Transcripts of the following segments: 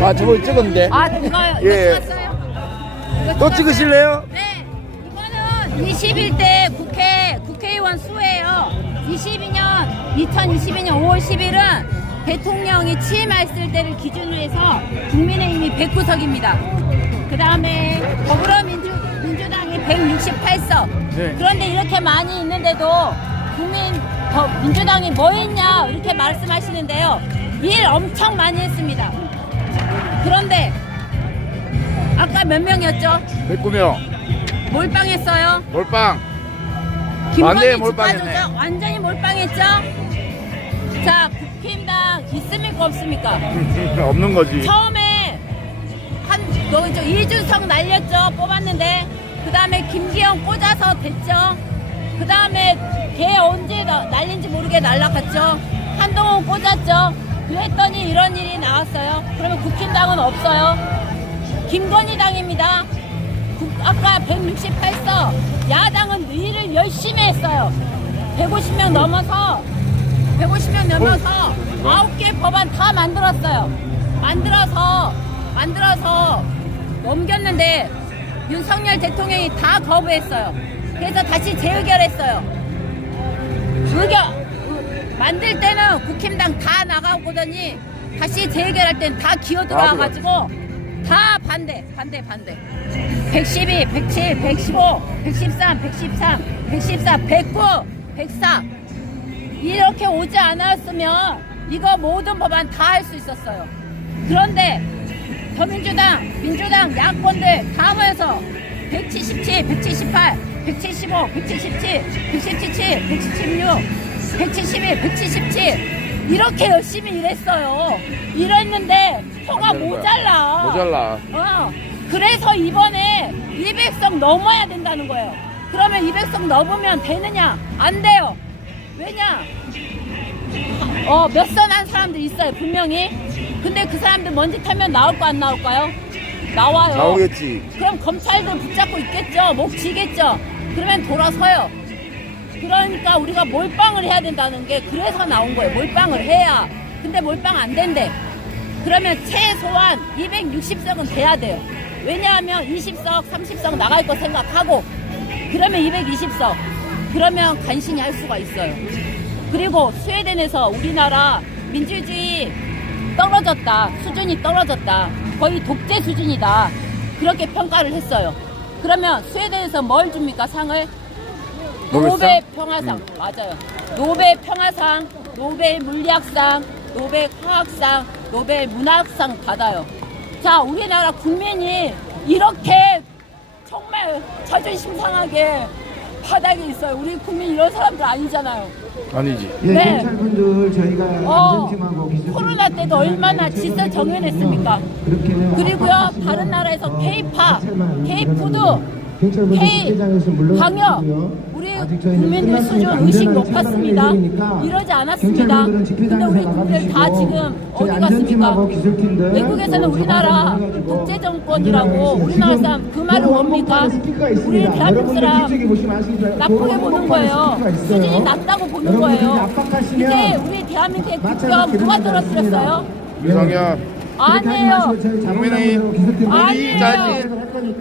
아 저번에 찍었는데 아, 이거요? 이거 예. 찍었어요? 이거 또 찍었어요? 찍으실래요? 네. 이거는 21대 국회, 국회의원 수예요. 22년, 2022년 5월 10일은 대통령이 취임했을 때를 기준으로 해서 국민의힘이 109석입니다. 그 다음에 더불어민주, 민주당이 168석. 네. 그런데 이렇게 많이 있는데도 국민, 더, 민주당이 뭐 했냐, 이렇게 말씀하시는데요. 일 엄청 많이 했습니다. 그런데 아까 몇 명이었죠? 109명 몰빵했어요. 몰빵 김건희 완전히 몰빵했네. 완전히 몰빵했죠? 자, 국힘당 있습니까 없습니까? 없는 거지 처음에 한 너저 이준석 날렸죠 뽑았는데 그 다음에 김기영 꽂아서 됐죠 그 다음에 걔 언제 나- 날린지 모르게 날라갔죠 한동훈 꽂았죠 그랬더니 이런 일이 나왔어요 그러면 국힘당은 없어요 김건희 당입니다 국- 아까 168석 야당은 일을 열심히 했어요 150명 넘어서 150명 넘어서 아홉 개 법안 다 만들었어요. 만들어서 만들어서 넘겼는데 윤석열 대통령이 다 거부했어요. 그래서 다시 재의결했어요. 의결 만들 때는 국힘당 다 나가고더니 다시 재의결할 때는 다 기어 들어와가지고 다 반대, 반대, 반대. 112, 107, 115, 113, 113, 114, 109, 104. 이렇게 오지 않았으면 이거 모든 법안 다 할 수 있었어요. 그런데 더민주당, 민주당, 야권들 다 모여서 177, 178, 175, 177, 177, 176, 171, 177 이렇게 열심히 일했어요. 일했는데 표가 안 되는 거야. 모자라. 모자라 어, 그래서 이번에 200석 넘어야 된다는 거예요. 그러면 200석 넘으면 되느냐? 안 돼요. 왜냐? 어, 몇 선 한 사람들 있어요, 분명히. 근데 그 사람들 먼지 타면 나올 거안 나올까요? 나와요. 나오겠지 그럼 검찰들 붙잡고 있겠죠. 목 쥐겠죠. 그러면 돌아서요. 그러니까 우리가 몰빵을 해야 된다는 게 그래서 나온 거예요. 몰빵을 해야. 근데 몰빵 안 된대. 그러면 최소한 260석은 돼야 돼요. 왜냐하면 20석, 30석 나갈 거 생각하고 그러면 220석. 그러면 간신히 할 수가 있어요. 그리고 스웨덴에서 우리나라 민주주의 떨어졌다. 수준이 떨어졌다. 거의 독재 수준이다. 그렇게 평가를 했어요. 그러면 스웨덴에서 뭘 줍니까? 상을? 노벨 평화상 맞아요. 노벨 평화상, 노벨 물리학상, 노벨 화학상, 노벨 문학상 받아요. 자, 우리나라 국민이 이렇게 정말 자존심 상하게 바닥에 있어요. 우리 국민 이런 사람들 아니잖아요. 아니지 예, 네. 경찰분들 저희가 어, 안전팀하고 기술 코로나 때도 얼마나 질서 정연했습니까? 그리고요, 다른 나라에서 K-팝, K-푸드, 경찰분들 K 물러나시고요. 저희는 국민들 수준 의식 높았습니다. 이러지 않았습니다. 근데 우리 국민들 다 지금 어디 갔습니까? 외국에서는 또 우리나라 잡아서 해가지고 독재 정권이라고 안전하게 우리나라 지금 사람 그 보고 뭡니까? 우리. 대한민국 사람 나쁘게 보는 거예요. 수준이 낮다고 보는 거예요. 이게 우리 대한민국의 국격 누가 떨어뜨렸어요? 유성현 아니에요. 국민의힘 아니에요.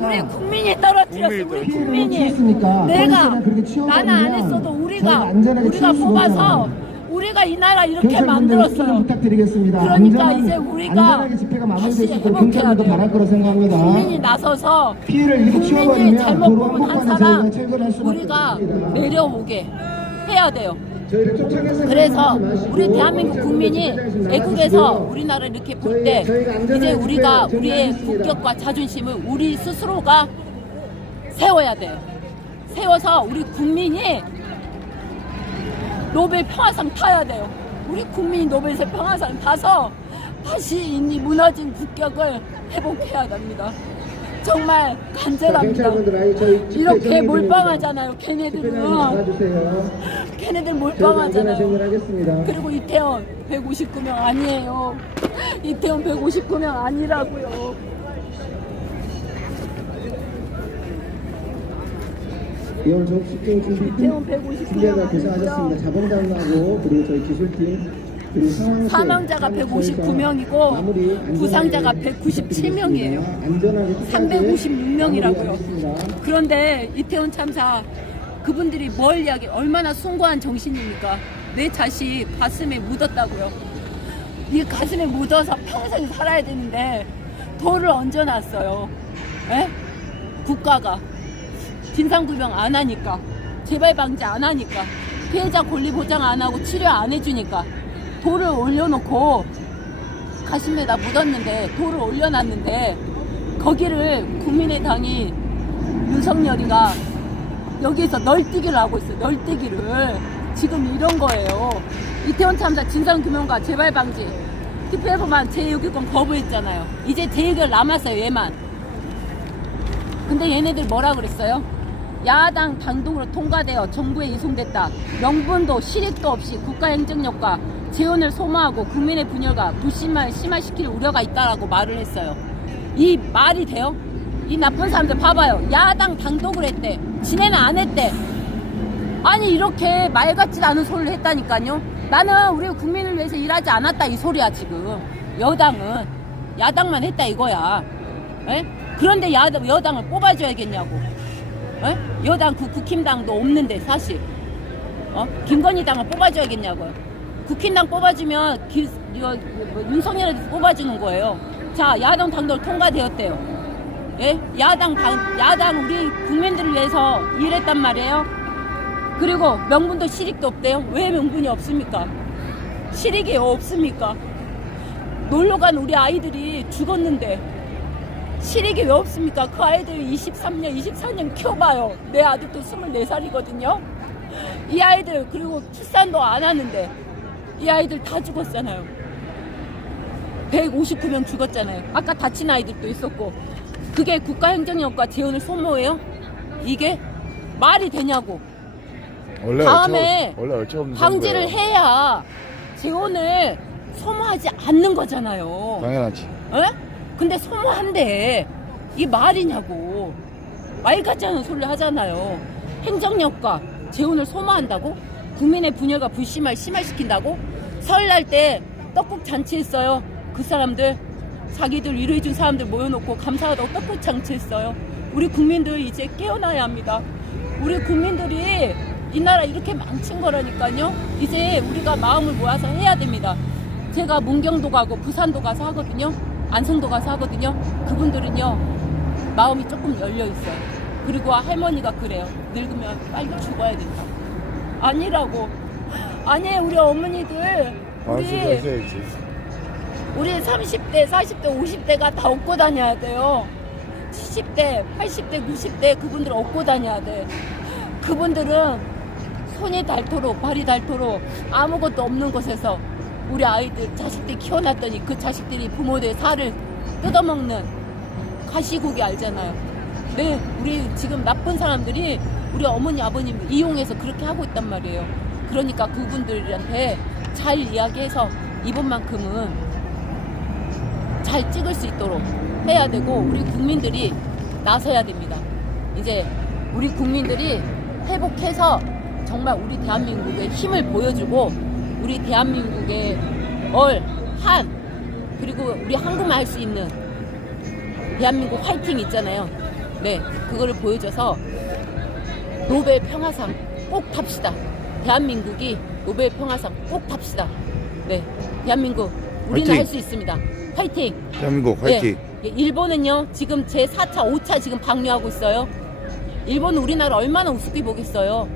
우리 국민이 떨어뜨렸어. 국민이 우리 피해를 국민이. 내가 나는 안 했어도 우리가 안전하게 우리가 뽑아서. 우리가 이 나라 이렇게 만들었어요. 부탁드리겠습니다. 그러니까 안전한- 이제 우리가 안전하게 집회가 다시 마무리될 수 있도록 회복해야 돼요. 바랄 거라 생각합니다. 국민이 나서서 피해를 이렇게 국민이 잘못 보면 한 사람 우리가. 내려오게 해야 돼요. 그래서 우리 대한민국 국민이 나가시고요. 우리나라를 이렇게 볼 때 이제 우리가 우리의. 국격과 자존심을 우리 스스로가 세워야 돼요. 세워서 우리 국민이 노벨 평화상 타야 돼요. 우리 국민이 노벨 평화상 타서 다시 이 무너진 국격을 회복해야 됩니다. 정말 간절합니다. 이렇게. 몰빵하잖아요. 걔네들은. 걔네들 몰빵하잖아요. 그리고 이태원 159명 아니에요. 이태원 159명 아니라고요. 이월 졸업식경 준비 이태원 159명 준비하다 아니고요. 고생하셨습니다. 자본장하고 그리고 저희 기술팀 사망자가 159명이고 부상자가 197명이에요. 356명이라고요. 그런데 이태원 참사 그분들이 뭘 이야기 얼마나 숭고한 정신입니까? 내 자식 가슴에 묻었다고요. 이 가슴에 묻어서 평생 살아야 되는데 돌을 얹어놨어요. 에? 국가가 진상규명 안 하니까 재발 방지 안 하니까 피해자 권리 보장 안 하고 치료 안 해주니까 돌을 올려놓고 가슴에다 묻었는데 돌을 올려놨는데 거기를 국민의당이 윤석열이가 여기에서 널뛰기를 하고 있어요. 널뛰기를 지금 이런 거예요. 이태원 참사 진상규명과 재발 방지 TPF만 제6위권 거부했잖아요. 이제 제1결 남았어요. 얘만. 근데 얘네들 뭐라 그랬어요? 야당 단독으로 통과되어 정부에 이송됐다. 명분도 실익도 없이 국가행정력과 재원을 소모하고 국민의 분열과 불신만 심화시킬 우려가 있다라고 말을 했어요. 이 말이 돼요? 이 나쁜 사람들 봐봐요. 야당 단독을 했대. 지네는 안 했대. 아니 이렇게 말 같지도 않은 소리를 했다니까요. 나는 우리 국민을 위해서 일하지 않았다 이 소리야 지금. 여당은 야당만 했다 이거야. 에? 그런데 야, 여당을 뽑아줘야겠냐고. 에? 여당 그 국힘당도 없는데 사실. 어? 김건희 당을 뽑아줘야겠냐고요. 국힘당 뽑아주면 기, 이거, 뭐, 윤석열을 뽑아주는 거예요. 자 야당 당도 통과되었대요. 예? 야당 당, 야당 우리 국민들을 위해서 일했단 말이에요. 그리고 명분도 실익도 없대요. 왜 명분이 없습니까? 실익이 없습니까? 놀러 간 우리 아이들이 죽었는데 실익이 왜 없습니까? 그 아이들 23년, 24년 키워봐요. 내 아들도 24살이거든요. 이 아이들 그리고 출산도 안 하는데 이 아이들 다 죽었잖아요. 159명 죽었잖아요. 아까 다친 아이들도 있었고 그게 국가행정력과 재원을 소모해요? 이게 말이 되냐고. 원래 다음에 얼처, 원래 방지를 정도예요. 해야 재원을 소모하지 않는 거잖아요. 당연하지. 에? 근데 소모한대. 이 말이냐고. 말 같지 않은 소리를 하잖아요. 행정력과 재원을 소모한다고? 국민의 분열과 불심을 심화시킨다고? 설날 때 떡국 잔치했어요. 그 사람들, 자기들 위로해준 사람들 모여놓고 감사하다고 떡국 잔치했어요. 우리 국민들 이제 깨어나야 합니다. 우리 국민들이 이 나라 이렇게 망친 거라니까요. 이제 우리가 마음을 모아서 해야 됩니다. 제가 문경도 가고 부산도 가서 하거든요. 안성도 가서 하거든요. 그분들은요. 마음이 조금 열려 있어요. 그리고 할머니가 그래요. 늙으면 빨리 죽어야 된다. 아니라고. 아니에요. 우리 어머니들 우리 있어야지. 우리 30대, 40대, 50대가 다 업고 다녀야 돼요. 70대, 80대, 90대 그분들 업고 다녀야 돼. 그분들은 손이 닳도록 발이 닳도록 아무것도 없는 곳에서 우리 아이들 자식들 키워놨더니 그 자식들이 부모들 살을 뜯어먹는 가시고기 알잖아요. 네, 우리 지금 나쁜 사람들이 우리 어머니 아버님 이용해서 그렇게 하고 있단 말이에요. 그러니까 그분들한테 잘 이야기해서 이번만큼은 잘 찍을 수 있도록 해야 되고 우리 국민들이 나서야 됩니다. 이제 우리 국민들이 회복해서 정말 우리 대한민국의 힘을 보여주고 우리 대한민국의 얼, 한 그리고 우리 한국만 할 수 있는 대한민국 화이팅 있잖아요. 네, 그거를 보여줘서 노벨 평화상 꼭 탑시다. 대한민국이 노벨 평화상 꼭 탑시다. 네, 대한민국 우리는 화이팅! 할 수 있습니다. 화이팅! 대한민국 화이팅. 예, 예, 일본은요 지금 제 4차, 5차 지금 방류하고 있어요. 일본은 우리나라 얼마나 우습게 보겠어요.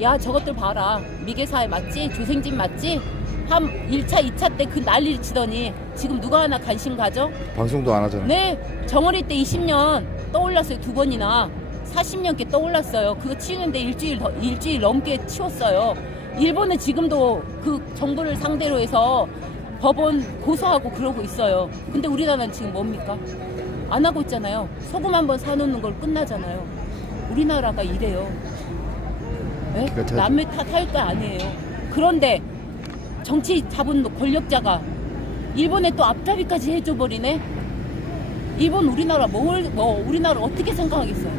야 저것들 봐라 미개사회 맞지? 조생진 맞지? 한 1차, 2차 때 그 난리를 치더니 지금 누가 하나 관심 가져? 방송도 안 하잖아. 네 정월이 때 20년 떠올랐어요 두 번이나 40년께 떠올랐어요. 그거 치우는데 일주일 더, 일주일 넘게 치웠어요. 일본은 지금도 그 정부를 상대로 해서 법원 고소하고 그러고 있어요. 근데 우리나라는 지금 뭡니까? 안 하고 있잖아요. 소금 한 번 사놓는 걸 끝나잖아요. 우리나라가 이래요. 네? 그렇죠. 남의 탓할 거 아니에요. 그런데 정치 잡은 권력자가 일본에 또 앞잡이까지 해줘버리네? 일본 우리나라 뭘, 뭐, 우리나라 어떻게 생각하겠어요?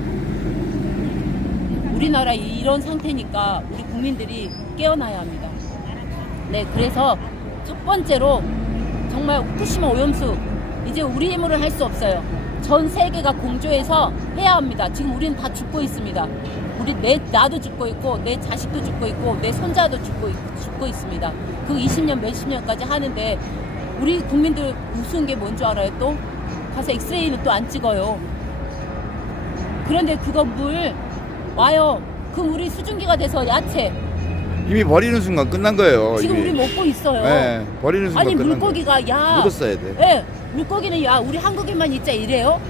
우리나라 이런 상태니까 우리 국민들이 깨어나야 합니다. 네, 그래서 첫 번째로 정말 후쿠시마 오염수 이제 우리 힘으로 할 수 없어요. 전 세계가 공조해서 해야 합니다. 지금 우리는 다 죽고 있습니다. 우리 내 나도 죽고 있고 내 자식도 죽고 있고 내 손자도 죽고 있- 죽고 있습니다. 그 20년 몇십 년까지 하는데 우리 국민들 무서운 게 뭔 줄 알아요? 또 가서 엑스레이는 또안 찍어요. 그런데 그거 물 와요. 그 우리 수증기가 돼서 야채 이미 버리는 순간 끝난 거예요. 지금 이미. 우리 먹고 있어요. 네, 버리는 순간 아니 끝난 물고기가 야. 묻었어야 돼. 예, 물고기는 야 우리 한국인만 있자 이래요?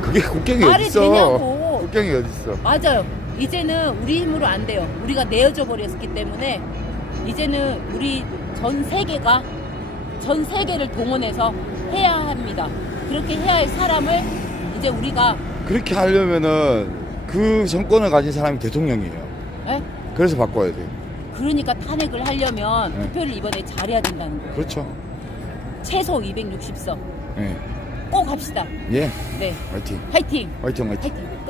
그게 국경이 말이 어딨어? 되냐고. 국경이 어딨어? 맞아요. 이제는 우리 힘으로 안 돼요. 우리가 내어져 버렸기 때문에 이제는 우리 전 세계가 전 세계를 동원해서 합니다. 그렇게 해야 할 사람을 이제 우리가 그렇게 하려면은 그 정권을 가진 사람이 대통령이에요. 예? 그래서 바꿔야 돼요. 그러니까 탄핵을 하려면 네. 투표를 이번에 잘해야 된다는 거예요. 그렇죠. 최소 260석 예. 꼭 합시다. 예. 네, 화이팅. 화이팅! 화이팅, 화이팅. 화이팅!